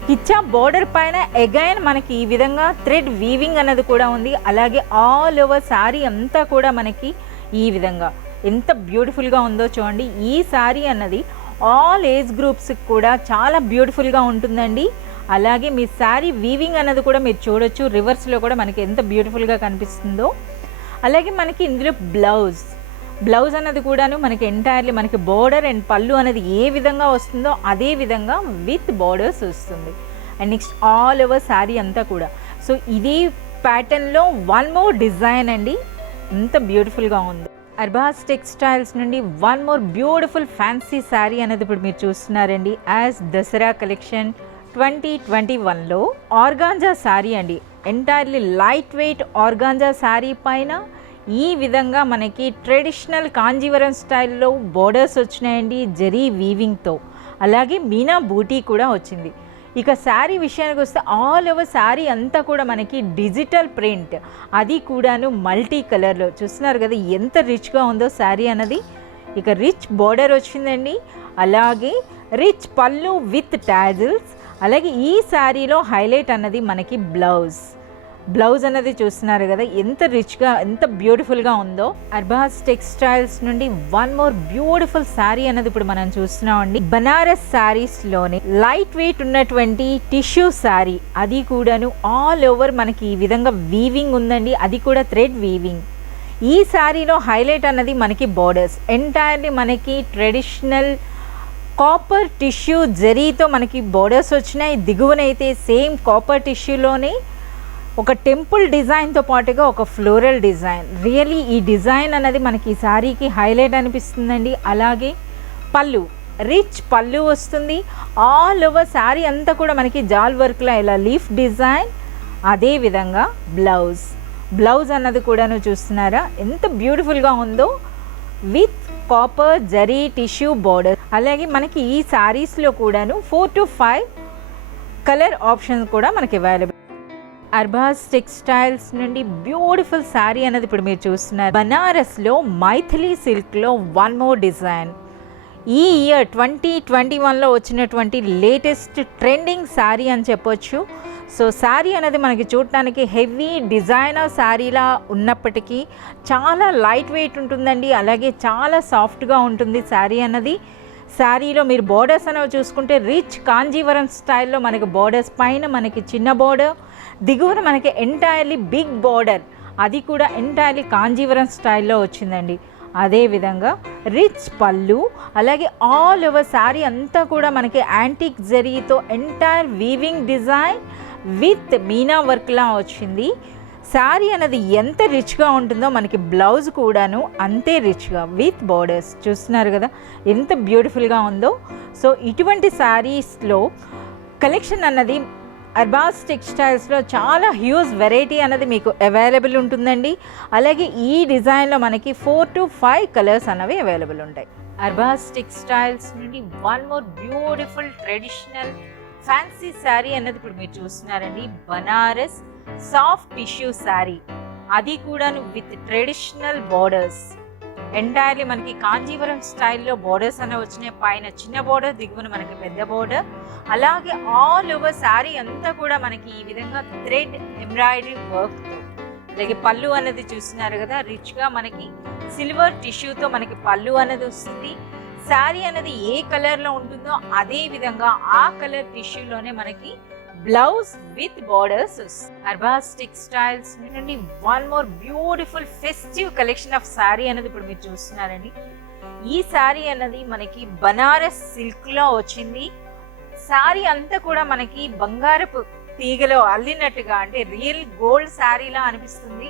కిచ్చా బోర్డర్ పైన అగైన్ మనకి ఈ విధంగా థ్రెడ్ వీవింగ్ అనేది కూడా ఉంది. అలాగే ఆల్ ఓవర్ శారీ అంతా కూడా మనకి ఈ విధంగా ఎంత బ్యూటిఫుల్గా ఉందో చూడండి. ఈ శారీ అన్నది ఆల్ ఏజ్ గ్రూప్స్కి కూడా చాలా బ్యూటిఫుల్గా ఉంటుందండి. అలాగే మీ శారీ వీవింగ్ అన్నది కూడా మీరు చూడొచ్చు, రివర్స్లో కూడా మనకి ఎంత బ్యూటిఫుల్గా కనిపిస్తుందో. అలాగే మనకి ఇందులో బ్లౌజ్ అన్నది కూడాను మనకి ఎంటైర్లీ మనకి బోర్డర్ అండ్ పళ్ళు అనేది ఏ విధంగా వస్తుందో అదే విధంగా విత్ బోర్డర్స్ వస్తుంది. And next all over sari అంతా కూడా. సో ఇది ప్యాటర్న్లో 1 మోర్ డిజైన్ అండి, ఎంత బ్యూటిఫుల్గా ఉందో. అర్బాస్ టెక్స్టైల్స్ నుండి 1 మోర్ బ్యూటిఫుల్ ఫ్యాన్సీ శారీ అనేది ఇప్పుడు మీరు చూస్తున్నారండి. యాజ్ దసరా కలెక్షన్ 2021లో ఆర్గాంజా శారీ అండి. Entirely light weight organza sari పైన ఈ విధంగా మనకి ట్రెడిషనల్ కాంజీవరం స్టైల్లో బోర్డర్స్ వచ్చినాయండి జరీ వీవింగ్తో. అలాగే మీనా బూటీ కూడా వచ్చింది. ఇక శారీ విషయానికి వస్తే ఆల్ ఓవర్ శారీ అంతా కూడా మనకి డిజిటల్ ప్రింట్, అది కూడాను మల్టీ కలర్లో. చూస్తున్నారు కదా ఎంత రిచ్గా ఉందో శారీ అన్నది. ఇక రిచ్ బోర్డర్ వచ్చిందండి, అలాగే రిచ్ పళ్ళు విత్ టాజిల్స్. అలాగే ఈ శారీలో హైలైట్ అన్నది మనకి బ్లౌజ్ అన్నది చూస్తున్నారు కదా ఎంత రిచ్గా ఎంత బ్యూటిఫుల్గా ఉందో. అర్బాస్ టెక్స్టైల్స్ నుండి 1 మోర్ బ్యూటిఫుల్ శారీ అన్నది ఇప్పుడు మనం చూస్తున్నామండి. బనారస్ శారీస్లోనే లైట్ వెయిట్ ఉన్నటువంటి టిష్యూ శారీ, అది కూడాను ఆల్ ఓవర్ మనకి ఈ విధంగా వీవింగ్ ఉందండి, అది కూడా థ్రెడ్ వీవింగ్. ఈ శారీలో హైలైట్ అన్నది మనకి బోర్డర్స్. ఎంటైర్లీ మనకి ట్రెడిషనల్ కాపర్ టిష్యూ జరీతో మనకి బోర్డర్స్ వచ్చినాయి. దిగువనైతే సేమ్ కాపర్ టిష్యూలోనే ఒక టెంపుల్ డిజైన్తో పాటుగా ఒక ఫ్లోరల్ డిజైన్. రియలీ ఈ డిజైన్ అనేది మనకి ఈ శారీకి హైలైట్ అనిపిస్తుందండి. అలాగే పళ్ళు రిచ్ పళ్ళు వస్తుంది. ఆల్ ఓవర్ శారీ అంతా కూడా మనకి జాల్ వర్క్లో ఇలా లీఫ్ డిజైన్. అదేవిధంగా బ్లౌజ్ అన్నది కూడాను చూస్తున్నారా ఎంత బ్యూటిఫుల్గా ఉందో with copper zari tissue border. అలాగే మనకి ఈ శారీస్లో కూడాను 4 to 5 కలర్ ఆప్షన్స్ కూడా మనకి అవైలబుల్. అర్బాస్ టెక్స్టైల్స్ నుండి బ్యూటిఫుల్ శారీ అనేది ఇప్పుడు మీరు చూస్తున్నారు. బనారస్లో మైథిలీ సిల్క్లో 1 మోర్ డిజైన్. ఈ ఇయర్ 2021లో వచ్చినటువంటి లేటెస్ట్ ట్రెండింగ్ శారీ అని చెప్పొచ్చు. సో శారీ అనేది మనకి చూడటానికి హెవీ డిజైనర్ శారీలా ఉన్నప్పటికీ చాలా లైట్ వెయిట్ ఉంటుందండి. అలాగే చాలా సాఫ్ట్గా ఉంటుంది శారీ అన్నది. శారీలో మీరు బోర్డర్స్ అనేవి చూసుకుంటే రిచ్ కాంజీవరం స్టైల్లో మనకి బోర్డర్స్ పైన మనకి చిన్న బోర్డర్, దిగువన మనకి ఎంటైర్లీ బిగ్ బోర్డర్, అది కూడా ఎంటైర్లీ కాంజీవరం స్టైల్లో వచ్చిందండి. అదేవిధంగా రిచ్ పళ్ళు, అలాగే ఆల్ ఓవర్ శారీ అంతా కూడా మనకి యాంటిక్ జరీతో entire weaving design with meena వర్క్లా వచ్చింది. శారీ అనేది ఎంత రిచ్గా ఉంటుందో మనకి బ్లౌజ్ కూడాను అంతే రిచ్గా విత్ బోర్డర్స్. చూస్తున్నారు కదా ఎంత బ్యూటిఫుల్గా ఉందో. సో ఇటువంటి శారీస్లో కలెక్షన్ అన్నది అర్బాస్ టెక్స్టైల్స్లో చాలా హ్యూజ్ వెరైటీ అనేది మీకు అవైలబుల్ ఉంటుందండి. అలాగే ఈ డిజైన్లో మనకి 4 to 5 కలర్స్ అనేవి అవైలబుల్ ఉంటాయి. అర్బాస్ టెక్స్టైల్స్ నుండి one more beautiful traditional fancy sari అన్నది ఇప్పుడు మీరు చూస్తున్నారండి. బనారస్ సాఫ్ట్ టిష్యూ శారీ, అది కూడాను విత్ ట్రెడిషనల్ బోర్డర్స్. ఎంటైర్లీ మనకి కాంజీవరం స్టైల్లో బోర్డర్స్ అనేవి వచ్చినాయి. పైన చిన్న బోర్డర్, దిగువన మనకి పెద్ద బోర్డర్. అలాగే ఆల్ ఓవర్ శారీ అంతా కూడా మనకి ఈ విధంగా థ్రెడ్ ఎంబ్రాయిడరీ వర్క్తో, అలాగే పళ్ళు అనేది చూస్తున్నారు కదా, రిచ్గా మనకి సిల్వర్ టిష్యూతో మనకి పళ్ళు అనేది వస్తుంది. శారీ అనేది ఏ కలర్లో ఉంటుందో అదే విధంగా ఆ కలర్ టిష్యూలోనే మనకి బ్లౌజ్ విత్ బార్డర్స్ వస్తుంది. అర్బాస్ టెక్స్టైల్స్ నుండి one more beautiful festive collection of sari అనేది ఇప్పుడు మీరు చూస్తున్నారండి. ఈ శారీ అనేది మనకి బనారస్ సిల్క్ లో వచ్చింది. శారీ అంతా కూడా మనకి బంగారపు తీగలో అల్లినట్టుగా, అంటే రియల్ గోల్డ్ శారీలా అనిపిస్తుంది.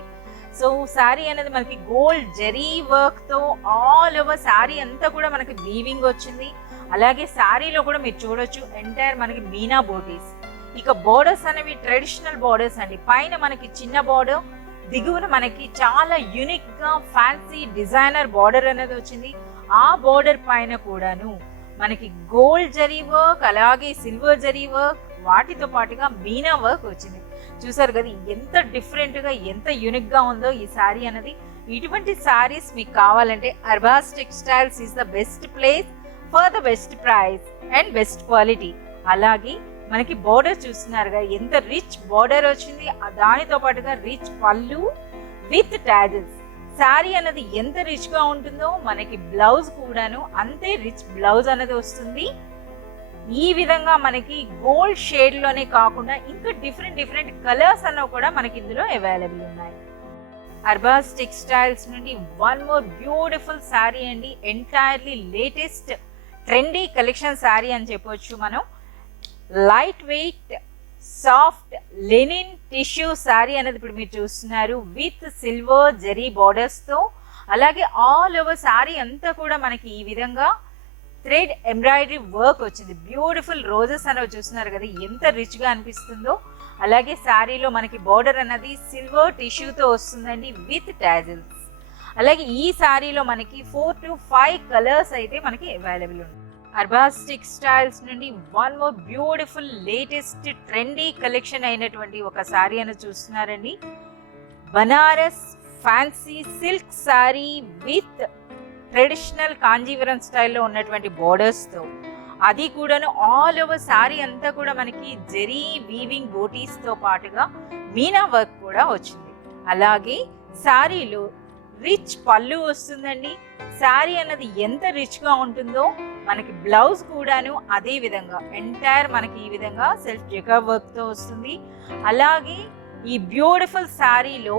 సో శారీ అనేది మనకి గోల్డ్ జరీ వర్క్ తో ఆల్ ఓవర్ శారీ అంతా కూడా మనకి వీవింగ్ వచ్చింది. అలాగే శారీలో కూడా మీరు చూడొచ్చు ఎంటైర్ మనకి మీనా బోటీస్. ఇక బోర్డర్స్ అనేవి ట్రెడిషనల్ బోర్డర్స్ అండి. పైన మనకి చిన్న బోర్డర్, దిగువన మనకి చాలా యూనిక్ గా ఫ్యాన్సీ డిజైనర్ బోర్డర్ అనేది వచ్చింది. ఆ బోర్డర్ పైన కూడాను మనకి గోల్డ్ జరీ వర్క్, అలాగే సిల్వర్ జరీ వర్క్, వాటితో పాటుగా మీనా వర్క్ వచ్చింది. చూసారు కదా ఎంత డిఫరెంట్ గా, ఎంత యూనిక్ గా ఉందో ఈ శారీ అనేది. ఇటువంటి శారీస్ మీకు కావాలంటే Arbaz textiles is the best place for the best price and best quality. అలాగే మనకి బోర్డర్ చూస్తున్నారుగా ఎంత రిచ్ బోర్డర్ వచ్చింది, దానితో పాటుగా రిచ్ పళ్ళు విత్ టాజిల్స్. శారీ అనేది ఎంత రిచ్ గా ఉంటుందో మనకి బ్లౌజ్ కూడాను అంతే రిచ్ బ్లౌజ్ అనేది వస్తుంది. ఈ విధంగా మనకి గోల్డ్ షేడ్ లోనే కాకుండా ఇంకా డిఫరెంట్ కలర్స్ అన్నవి కూడా మనకి ఇందులో అవైలబుల్ ఉన్నాయి. అర్బాస్ టెక్స్టైల్స్ నుండి వన్ మోర్ బ్యూటిఫుల్ శారీ అండి. Entirely latest trendy collection sari అని చెప్పొచ్చు మనం. Light weight soft Lenin tissue sari అనేది ఇప్పుడు మీరు చూస్తున్నారు విత్ సిల్వర్ జరీ బార్డర్స్ తో. అలాగే ఆల్ ఓవర్ శారీ అంతా కూడా మనకి ఈ విధంగా థ్రెడ్ ఎంబ్రాయిడరీ వర్క్ వచ్చింది. బ్యూటిఫుల్ రోజెస్ అనేవి చూస్తున్నారు కదా ఎంత రిచ్ గా అనిపిస్తుందో. అలాగే శారీలో మనకి బార్డర్ అనేది సిల్వర్ టిష్యూతో వస్తుందండి విత్ టాజిల్స్. అలాగే ఈ శారీలో మనకి 4 to 5 కలర్స్ అయితే మనకి అవైలబుల్ ఉంది. అర్బాస్ టెక్స్టైల్స్ నుండి one more beautiful latest trendy collection అయినటువంటి ఒక శారీ అని చూస్తున్నారండి. Banaras fancy silk sari with traditional Kanjeevaram స్టైల్లో ఉన్నటువంటి బోర్డర్స్తో, అది కూడాను ఆల్ ఓవర్ శారీ అంతా కూడా మనకి జరీ వీవింగ్ బోటీస్తో పాటుగా మీనా వర్క్ కూడా వచ్చింది. అలాగే శారీలో రిచ్ పళ్ళు వస్తుందండి. శారీ అన్నది ఎంత రిచ్గా ఉంటుందో మనకి బ్లౌజ్ కూడాను అదే విధంగా ఎంటైర్ మనకి ఈ విధంగా సెల్ఫ్ జెకార్డ్ వర్క్తో వస్తుంది. అలాగే ఈ బ్యూటిఫుల్ శారీలో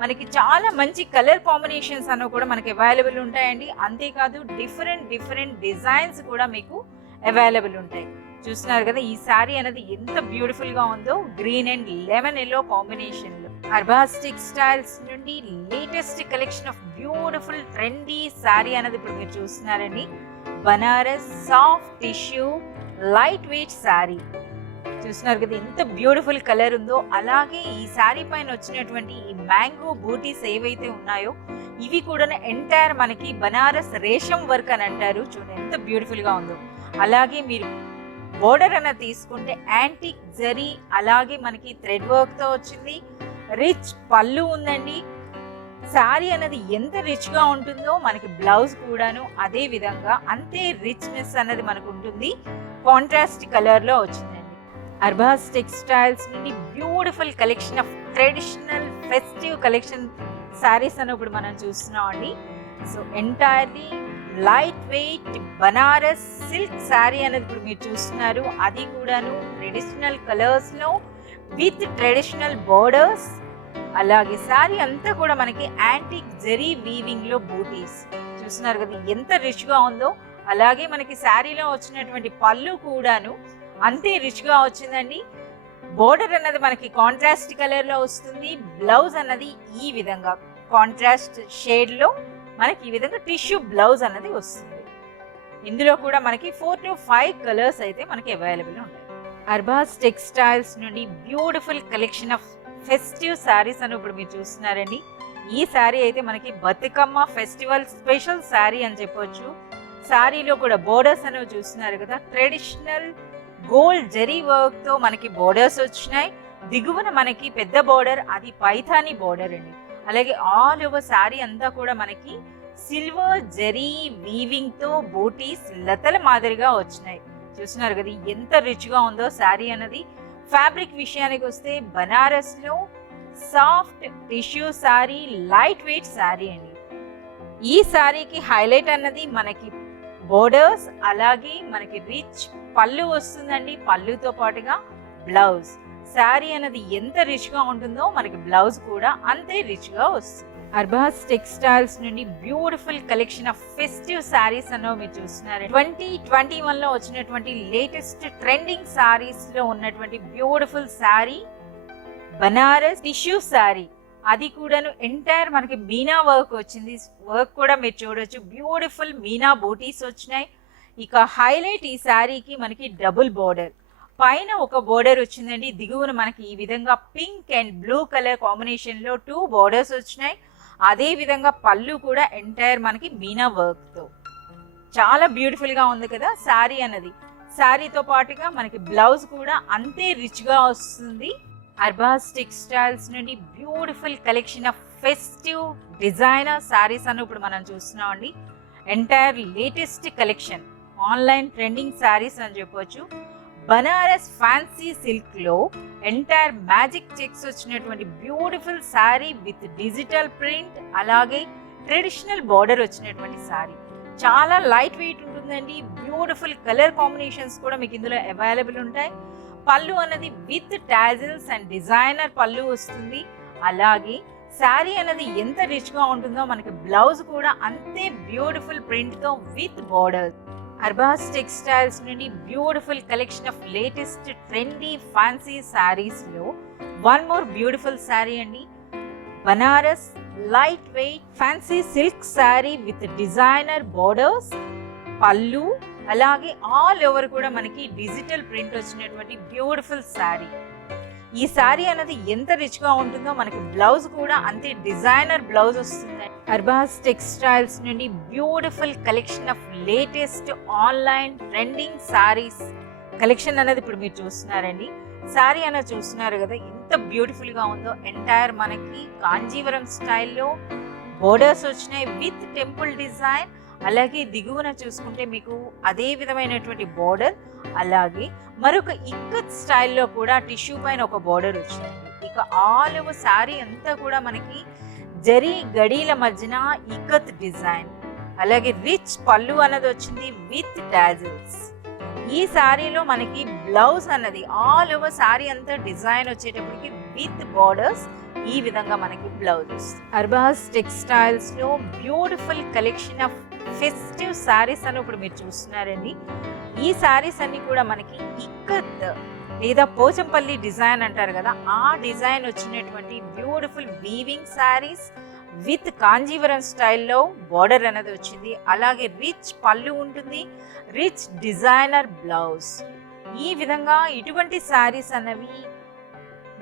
మనకి చాలా మంచి కలర్ కాంబినేషన్స్ అనేవి కూడా మనకి అవైలబుల్ ఉంటాయండి. అంతేకాదు డిఫరెంట్ డిజైన్స్ కూడా మీకు అవైలబుల్ ఉంటాయి. చూస్తున్నారు కదా ఈ శారీ అనేది ఎంత బ్యూటిఫుల్ గా ఉందో, green and lemon yellow combination లో. అర్బాస్ టెక్స్టైల్స్ నుండి latest collection of beautiful trendy sari అనేది ఇప్పుడు మీరు చూస్తున్నారండి. Banaras soft tissue light weight sari. చూస్తున్నారు కదా ఎంత బ్యూటిఫుల్ కలర్ ఉందో. అలాగే ఈ శారీ పైన వచ్చినటువంటి ఈ మ్యాంగో బూటీస్ ఏవైతే ఉన్నాయో ఇవి కూడా ఎంటైర్ మనకి బనారస్ రేషం వర్క్ అని అంటారు. చూడండి ఎంత బ్యూటిఫుల్ గా ఉందో. అలాగే మీరు బోర్డర్ అన్న తీసుకుంటే యాంటిక్ జరీ, అలాగే మనకి థ్రెడ్ వర్క్ తో వచ్చింది. రిచ్ పళ్ళు ఉందండి. శారీ అనేది ఎంత రిచ్ గా ఉంటుందో మనకి బ్లౌజ్ కూడాను అదే విధంగా అంతే రిచ్నెస్ అనేది మనకు ఉంటుంది. కాంట్రాస్ట్ కలర్ లో వచ్చిందండి. అర్బాస్ టెక్స్టైల్స్ నుండి beautiful collection of traditional festive collection saris అని ఇప్పుడు మనం చూస్తున్నాం అండి. So entirely light wait Banaras silk sari అనేది ఇప్పుడు మీరు చూస్తున్నారు. అది కూడాను ట్రెడిషనల్ కలర్స్ లో విత్ ట్రెడిషనల్ బోర్డర్స్. అలాగే శారీ అంతా కూడా మనకి యాంటిక్ జరీ వీవింగ్ లో బూటీస్. చూస్తున్నారు కదా ఎంత రిచ్ గా ఉందో. అలాగే మనకి శారీలో వచ్చినటువంటి పళ్ళు కూడాను అంతే రిచ్ గా వచ్చిందండి. బోర్డర్ అన్నది మనకి కాంట్రాస్ట్ కలర్ లో వస్తుంది. బ్లౌజ్ అన్నది ఈ విధంగా కాంట్రాస్ట్ షేడ్ లో మనకి ఈ విధంగా టిష్యూ బ్లౌజ్ అన్నది వస్తుంది. ఇందులో కూడా మనకి 4 to 5 కలర్స్ అయితే మనకి అవైలబుల్ ఉంటాయి. అర్బాస్ టెక్స్టైల్స్ నుండి beautiful collection of festive saris అని ఇప్పుడు మీరు చూస్తున్నారండి. ఈ శారీ అయితే మనకి బతుకమ్మ ఫెస్టివల్ స్పెషల్ శారీ అని చెప్పొచ్చు. శారీలో కూడా బోర్డర్స్ అనేవి చూస్తున్నారు కదా, ట్రెడిషనల్ గోల్డ్ జరీ వర్క్ తో మనకి బోర్డర్స్ వచ్చినాయి. దిగువన మనకి పెద్ద బోర్డర్, అది పైథానీ బోర్డర్ అండి. అలాగే ఆల్ ఓవర్ శారీ అంతా కూడా మనకి సిల్వర్ జరీ వీవింగ్ తో బూటీస్ లతల మాదిరిగా వచ్చినాయి. చూస్తున్నారు కదా ఎంత రిచ్ గా ఉందో శారీ అన్నది. ఫ్యాబ్రిక్ విషయానికి వస్తే బనారస్ లో soft tissue sari, light wait sari అండి. ఈ శారీకి హైలైట్ అన్నది మనకి బోర్డర్స్, అలాగే మనకి రిచ్ పళ్ళు వస్తుందండి. పళ్ళుతో పాటుగా బ్లౌజ్. శారీ అనేది ఎంత రిచ్ గా ఉంటుందో మనకి బ్లౌజ్ కూడా అంతే రిచ్ గా వస్తుంది. అర్బాస్ టెక్స్టైల్స్ నుండి beautiful collection of festive saris అన్నో మీరు చూస్తున్నారు. 2021 లో వచ్చినటువంటి లేటెస్ట్ ట్రెండింగ్ శారీస్ లో ఉన్నటువంటి బ్యూటిఫుల్ శారీ బనారస్ టిష్యూ శారీ. అది కూడాను ఎంటైర్ మనకి మీనా వర్క్ వచ్చింది. వర్క్ కూడా మీరు చూడొచ్చు, బ్యూటిఫుల్ మీనా బూటీస్ వచ్చినాయి. ఇక హైలైట్ ఈ శారీకి మనకి డబుల్ బోర్డర్, పైన ఒక బోర్డర్ వచ్చిందండి, దిగువన మనకి ఈ విధంగా pink and blue colour combination లో 2 బోర్డర్స్ వచ్చినాయి. అదే విధంగా పళ్ళు కూడా ఎంటైర్ మనకి మీనా వర్క్ తో చాలా బ్యూటిఫుల్ గా ఉంది కదా శారీ అన్నది. శారీతో పాటుగా మనకి బ్లౌజ్ కూడా అంతే రిచ్ గా వస్తుంది. అర్బాస్ టెక్స్టైల్స్ నుండి beautiful collection of festive designer saris అని ఇప్పుడు మనం చూస్తున్నాం అండి. Entire latest collection, online trending saris అని చెప్పొచ్చు. బనారస్ ఫ్యాన్సీ సిల్క్ లో ఎంటైర్ మ్యాజిక్ చెక్స్ వచ్చినటువంటి beautiful sari with digital print, అలాగే ట్రెడిషనల్ బార్డర్ వచ్చినటువంటి శారీ. చాలా లైట్ వెయిట్ ఉంటుందండి. బ్యూటిఫుల్ కలర్ కాంబినేషన్స్ కూడా మీకు ఇందులో అవైలబుల్ ఉంటాయి. పళ్ళు అన్నది విత్ టాజిల్స్ అండ్ డిజైనర్ పళ్ళు వస్తుంది. అలాగే శారీ అనేది ఎంత రిచ్ గా ఉంటుందో మనకి బ్లౌజ్ కూడా అంతే బ్యూటిఫుల్ ప్రింట్ తో విత్ బార్డర్. అర్బాస్ టెక్స్టైల్స్ నుండి beautiful collection of latus trendy fancy saris లో వన్ మోర్ బ్యూటిఫుల్ శారీ అండి. Banaras light weight fancy silk sari with designer borders, పళ్ళు, అలాగే ఆల్ ఓవర్ కూడా మనకి డిజిటల్ ప్రింట్ వచ్చినటువంటి బ్యూటిఫుల్ శారీ. ఈ శారీ అనేది ఎంత రిచ్ గా ఉంటుందో మనకి బ్లౌజ్ కూడా అంతే డిజైనర్ బ్లౌజ్ వస్తుంది. అర్బాస్ టెక్స్టైల్స్ నుండి beautiful collection of latus online trending saris collection అనేది ఇప్పుడు మీరు చూస్తున్నారండి. శారీ అనేది చూస్తున్నారు కదా ఎంత బ్యూటిఫుల్ గా ఉందో. ఎంటైర్ మనకి కాంజీవరం స్టైల్లో బోర్డర్స్ వచ్చినాయి విత్ టెంపుల్ డిజైన్. అలాగే దిగువన చూసుకుంటే మీకు అదే విధమైనటువంటి బోర్డర్, అలాగే మరొక ఇక్కత్ స్టైల్లో కూడా టిష్యూ పైన ఒక బోర్డర్ వచ్చింది. ఇక ఆల్ ఓవర్ శారీ అంతా కూడా మనకి జరీ గడీల మధ్యన ఇక్కత్ డిజైన్, అలాగే రిచ్ పళ్ళు అన్నది వచ్చింది విత్ టాజిల్స్. ఈ శారీలో మనకి బ్లౌజ్ అన్నది ఆల్ ఓవర్ శారీ అంతా డిజైన్ వచ్చేటప్పటికి విత్ బార్డర్స్ ఈ విధంగా మనకి బ్లౌజెస్. అర్బాస్ టెక్స్టైల్స్ లో beautiful collection of festive saris అని ఇప్పుడు మీరు చూస్తున్నారండి. ఈ శారీస్ అన్ని కూడా మనకి ఇక్కత్ లేదా పోచంపల్లి డిజైన్ అంటారు కదా, ఆ డిజైన్ వచ్చినటువంటి beautiful weaving saris with Kanjeevaram స్టైల్లో బార్డర్ అనేది వచ్చింది. అలాగే రిచ్ పళ్ళు ఉంటుంది, రిచ్ డిజైనర్ బ్లౌజ్. ఈ విధంగా ఇటువంటి శారీస్ అన్నవి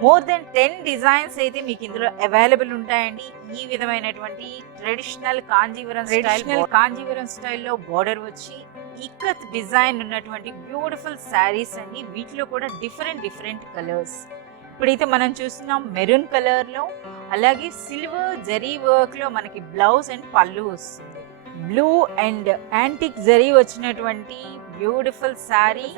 మోర్ దెన్ 10 డిజైన్స్ అయితే మీకు ఇందులో అవైలబుల్ ఉంటాయండి. ఈ విధమైనటువంటి ట్రెడిషనల్ కాంజీవరం స్టైల్లో బార్డర్ వచ్చి ఇక్కత్ డిజైన్ ఉన్నటువంటి బ్యూటిఫుల్ శారీస్ అండి. వీటిలో కూడా డిఫరెంట్ కలర్స్. ఇప్పుడైతే మనం చూస్తున్నాం మెరూన్ కలర్ లో, అలాగే సిల్వర్ జరీ వర్క్ లో మనకి బ్లౌజ్ అండ్ పళ్ళు వస్తుంది. బ్లూ అండ్ యాంటిక్ జరీ వచ్చినటువంటి బ్యూటిఫుల్ శారీ